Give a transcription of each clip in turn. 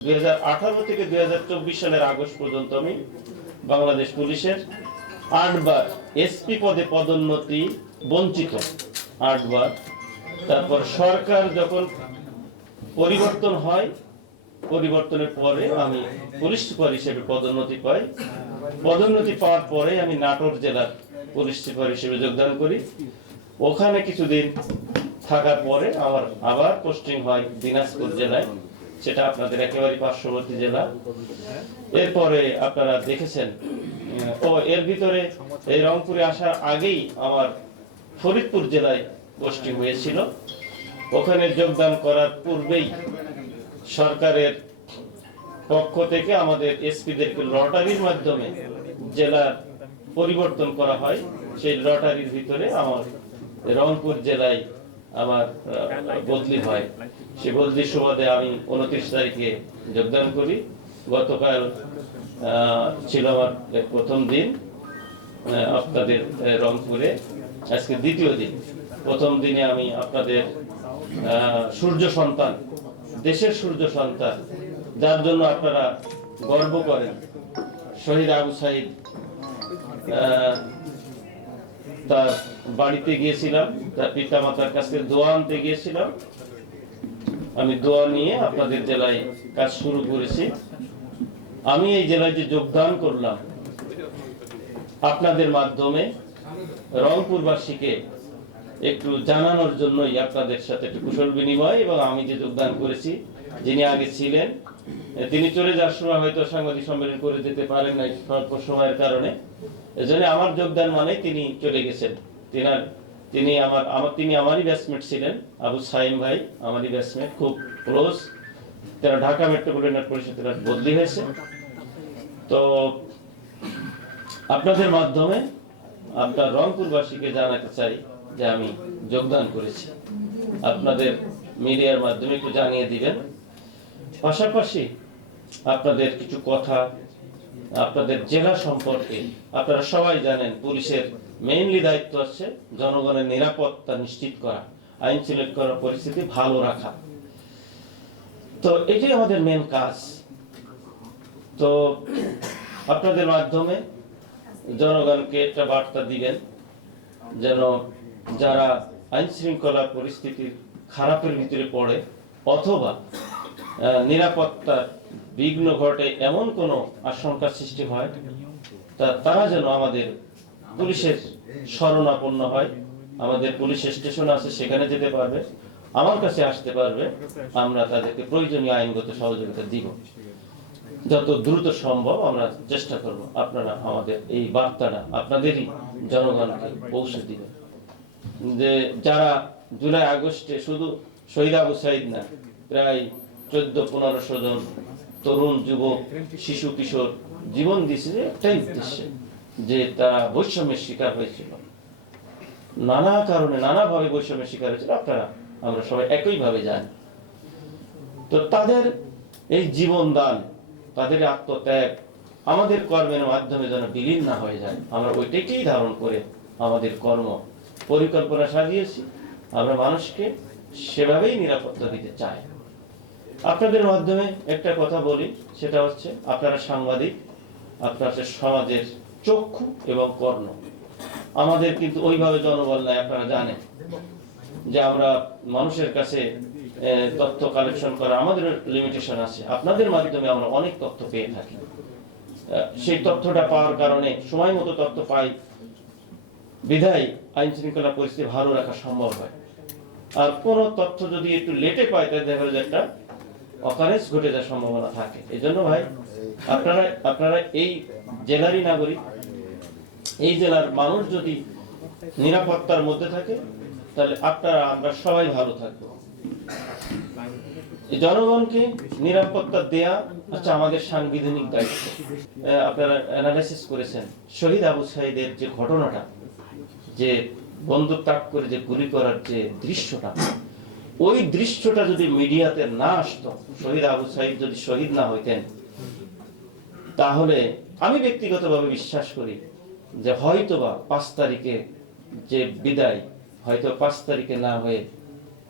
2018 থেকে 2024 সালের আগস্ট পর্যন্ত আমি বাংলাদেশ পুলিশের 8 বার এসপি পদে পদোন্নতি বঞ্চিত 8 বার। তারপর সরকার যখন পরিবর্তন হয়, পরিবর্তনের পরে আমি পুলিশ সুপার হিসেবে পদোন্নতি পাই। পদোন্নতি পাওয়ার পরে আমি নাটোর জেলার পুলিশ সুপার হিসেবে যোগদান করি। ওখানে কিছুদিন থাকার পরে আমার আবার পোস্টিং হয় দিনাজপুর জেলায়, সেটা আপনাদের একেবারে পার্শ্ববর্তী জেলা। এরপরে আপনারা দেখেছেন এর ভিতরে এই রংপুরে আসার আগেই আমার ফরিদপুর জেলায় পোস্টিং হয়েছিল। ওখানে যোগদান করার পূর্বেই সরকারের পক্ষ থেকে আমাদের এসপিদেরকে লটারির মাধ্যমে জেলার পরিবর্তন করা হয়। সেই লটারির ভিতরে আমার রংপুর জেলায় আমার বদলি হয়। সে বদলির সুবাদে আমি 29 তারিখে যোগদান করি। গতকাল ছিল আমার প্রথম দিন আপনাদের রংপুরে, আজকে দ্বিতীয় দিন। প্রথম দিনে আমি আপনাদের সূর্য সন্তান, দেশের সূর্য সন্তান, যার জন্য আপনারা গর্ব করেন, শহীদ আবু সাইদ, তার বাড়িতে গিয়েছিলাম, তার পিতা মাতার কাছে দোয়া আনতে গিয়েছিলাম। আমি দোয়া নিয়ে আপনাদের জেলায় কাজ শুরু করেছি। আমি এই জেলায় যে যোগদান করলাম আপনাদের মাধ্যমে রংপুরবাসীকে একটু জানানোর জন্যই, আপনাদের সাথে একটু কুশল বিনিময়। এবং আমি যে যোগদান করেছি, যিনি আগে ছিলেন তিনি চলে যাওয়ার সময় হয়তো সাংবাদিক সম্মেলন করে যেতে পারেন নাই স্বল্প সময়ের কারণে। এজন্য আমার যোগদান মানে তিনি চলে গেছেন। তিনি আমারই ব্যাচমেট ছিলেন, আবু সাইম ভাই আমারই ব্যাচমেট, খুব ক্লোজ। তারা ঢাকা মেট্রোপলিটন পরিষদের বদলি হয়েছে। তো আপনাদের মাধ্যমে আপনার রংপুরবাসীকে জানাতে চাই যে আমি যোগদান করেছি। আপনাদের মিডিয়ার মাধ্যমে একটু জানিয়ে দিবেন। পাশাপাশি আপনাদের কিছু কথা আপনাদের জেলা সম্পর্কে। আপনারা সবাই জানেন পুলিশের মেইনলি দায়িত্ব আছে জনগণের নিরাপত্তা নিশ্চিত করা, আইন শৃঙ্খলা পরিস্থিতি ভালো রাখা। তো এটাই আমাদের মেন কাজ। তো আপনাদের মাধ্যমে জনগণকে একটা বার্তা দিবেন যেন যারা আইন শৃঙ্খলা পরিস্থিতির খারাপের ভিতরে পড়ে অথবা নিরাপত্তার বিঘ্ন ঘটে, এমন কোনো আশঙ্কা সৃষ্টি হয়, তারা যেন আমাদের পুলিশের শরণাপন্ন হয়। আমাদের পুলিশ স্টেশন আছে, সেখানে যেতে পারবে, আমার কাছে আসতে পারবে। আমরা তাদেরকে প্রয়োজনীয় আইনগত সহযোগিতা দিব। যত দ্রুত সম্ভব আমরা চেষ্টা করব আপনারা আমাদের এই বার্তাটা আপনাদেরই জনগণকে পৌঁছে দিবেন। যে যারা জুলাই আগস্টে শুধু শহীদ আবু সাইদ না, প্রায় 1400-1500 জন তরুণ, যুবক, শিশু, কিশোর জীবন দিয়েছে একটাই উদ্দেশ্যে, যে তারা বৈষম্যের শিকার হয়েছিল, নানা কারণে নানাভাবে বৈষম্যের শিকার হয়েছিল। আমরা সবাই একইভাবে জানি। তো তাদের এই জীবন দান, তাদের আত্মত্যাগ আমাদের কর্মের মাধ্যমে যেন বিলীন না হয়ে যায়, আমরা ওইটাকেই ধারণ করে আমাদের কর্ম পরিকল্পনা সাজিয়েছি। আমরা মানুষকে সেভাবেই নিরাপত্তা দিতে চাই। আপনাদের মাধ্যমে একটা কথা বলি, সেটা হচ্ছে আপনারা সাংবাদিক, আপনারা সমাজের চক্ষু এবং কর্ণ। আমাদের কিন্তু ওইভাবে জনবল নাই, আপনারা জানেন যে আমরা মানুষের কাছে তথ্য কালেকশন করা আমাদের লিমিটেশন আছে। আপনাদের মাধ্যমে আমরা অনেক তথ্য পেয়ে থাকি। সেই তথ্যটা পাওয়ার কারণে সময় মতো তথ্য পাই, বিধায় আইন শৃঙ্খলা পরিস্থিতি ভালো রাখা সম্ভব হয়। আর কোনো তথ্য যদি একটু লেটে পায়, তাহলে দেখা যায় একটা অকারেন্স ঘটে যাওয়ার সম্ভাবনা থাকে। এই জন্য ভাই, আপনারা এই জেলারই নাগরিক, এই জেলার মানুষ যদি নিরাপত্তার মধ্যে থাকে, তাহলে আমরা সবাই ভালো থাকবো। জনগণকে নিরাপত্তা দেয়া হচ্ছে আমাদের সাংবিধানিক দায়িত্ব। আপনারা অ্যানালাইসিস করেছেন শহীদ আবু সাইদের যে ঘটনাটা, যে বন্দুক তাক করে যে গুলি করার যে দৃশ্যটা, ওই দৃশ্যটা যদি মিডিয়াতে না আসতো, শহীদ আবু সাইদ যদি শহীদ না হইতেন, তাহলে আমি ব্যক্তিগতভাবে বিশ্বাস করি যে হয়তোবা 5 তারিখে যে বিদায়, হয়তো 5 তারিখে না হয়ে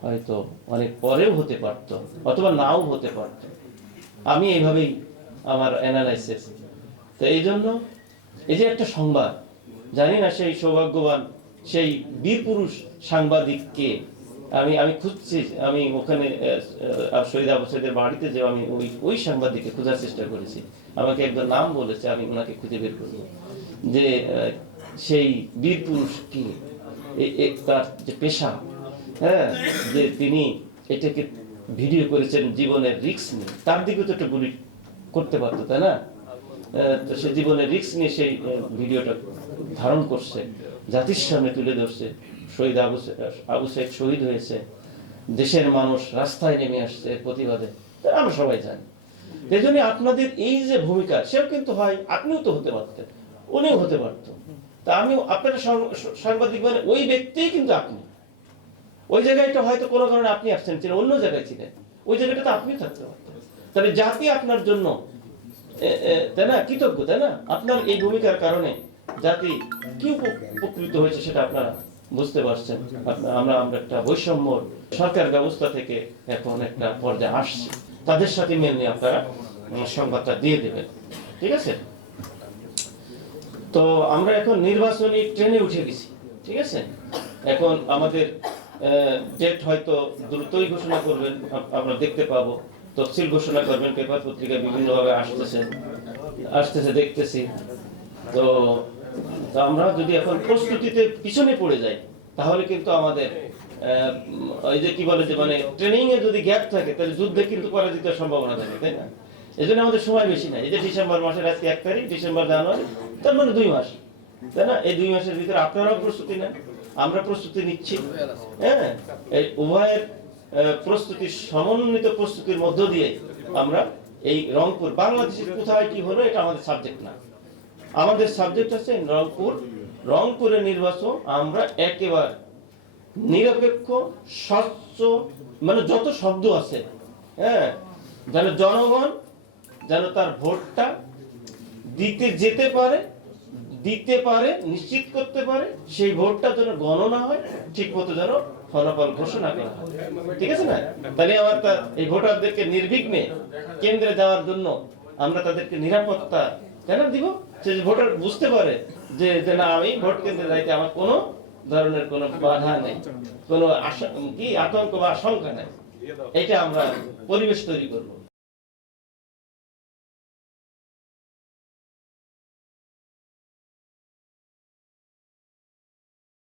হয়তো অনেক পরেও হতে পারত, অথবা নাও হতে পারত। আমি এইভাবেই আমার অ্যানালাইসিস। তো এই জন্য এই যে একটা সংবাদ, জানি না সেই সৌভাগ্যবান সেই বীর পুরুষ সাংবাদিককে আমি খুঁজছি, আমি ওখানে শহীদ আবু সাইদের বাড়িতে যে আমি ওই সাংবাদিককে খোঁজার চেষ্টা করেছি, আমাকে একজন নাম বলেছে, আমি ওনাকে খুঁজে বের করব যে সেই বীর পুরুষ কি, তার যে পেশা, হ্যাঁ, যে তিনি এটাকে ভিডিও করেছেন জীবনের রিস্ক নিয়ে, তার দিকে তো একটা গুলি করতে পারতো, তাই না? তো সে জীবনের রিস্ক নিয়ে সেই ভিডিওটা ধারণ করছে, জাতির সামনে তুলে ধরছে। শহীদ আবু সাইদ শহীদ হয়েছে, দেশের মানুষ রাস্তায় নেমে আসছে প্রতিবাদে, আমরা সবাই জানি। এই জন্য আপনাদের এই যে ভূমিকা, সেও কিন্তু হয়, আপনিও তো হতে পারতেন, উনিও হতে পারত। তা আমিও আপনারা সাংবাদিক মানে ওই ব্যক্তিই কিন্তু আপনি। ওই জায়গাটা হয়তো কোনো কারণে আপনি অ্যাবসেন্ট ছিলেন, অন্য জায়গায় ছিলেন, ওই জায়গাটা তো আপনি থাকতে পারতেন। তাহলে জাতি আপনার জন্য তাই না কৃতজ্ঞ, তাই না? আপনার এই ভূমিকার কারণে জাতি কি উপকৃত হয়েছে সেটা আপনারা বুঝতে পারছেন। আমরা একটা বৈষম্য সরকার ব্যবস্থা থেকে এখন একটা পর্যায়ে আসছে, তাদের সাথে মিল নিয়ে আপনারা সংবাদটা দিয়ে দেবেন, ঠিক আছে? তো আমরা এখন নির্বাচনী ট্রেনে উঠে গেছি, ঠিক আছে? এখন আমাদের ডেট হয়তো দ্রুতই ঘোষণা করবেন, আমরা দেখতে পাবো, তফসিল ঘোষণা করবেন, পেপার পত্রিকায় বিভিন্নভাবে আসতেছে দেখতেছি। তো আমরা যদি এখন প্রস্তুতিতে পিছনে পড়ে যাই, তাহলে কিন্তু আমাদের এই যে কি বলে যে মানে ট্রেনিং এ যদি গ্যাপ থাকে, তাহলে যুদ্ধে কিন্তু পরাজিতের সম্ভাবনা থাকে, তাই না? এই জন্য আমাদের সময় বেশি নাই। এই যে ডিসেম্বর মাসের আজকে 1 তারিখ, ডিসেম্বর জানুয়ারি, তার মানে 2 মাস, তাই না? এই 2 মাসের ভিতরে আপনারাও প্রস্তুতি নেন, আমরা প্রস্তুতি নিচ্ছি, হ্যাঁ। এই উভয়ের প্রস্তুতির সমন্বিত প্রস্তুতির মধ্য দিয়ে আমরা এই রংপুর, বাংলাদেশের কোথায় কি হলো এটা আমাদের সাবজেক্ট না। আমাদের সাবজেক্ট আছে রংপুরের নির্বাচন আমরা একেবারে নিরপেক্ষ, স্বচ্ছ, মানে যত শব্দ আছে, হ্যাঁ, যেন জনগণ যেন তার ভোটটা দিতে পারে, নিশ্চিত করতে পারে, সেই ভোটটা যেন গণনা হয়, ঠিক মতো যেন ফলাফল ঘোষণা করা হয়, ঠিক আছে না? তাহলে আমার এই ভোটারদেরকে নির্বিঘ্নে কেন্দ্রে যাওয়ার জন্য আমরা তাদেরকে নিরাপত্তা কেন দিব, যে ভোটার বুঝতে পারে যে না, আমি ভোট কেন্দ্রে যাইতে আমার কোনো ধরনের কোনো বাধা নেই, কোনো আতঙ্ক বা আশঙ্কা নেই। এটা আমরা পরিবেশ তৈরি করবো।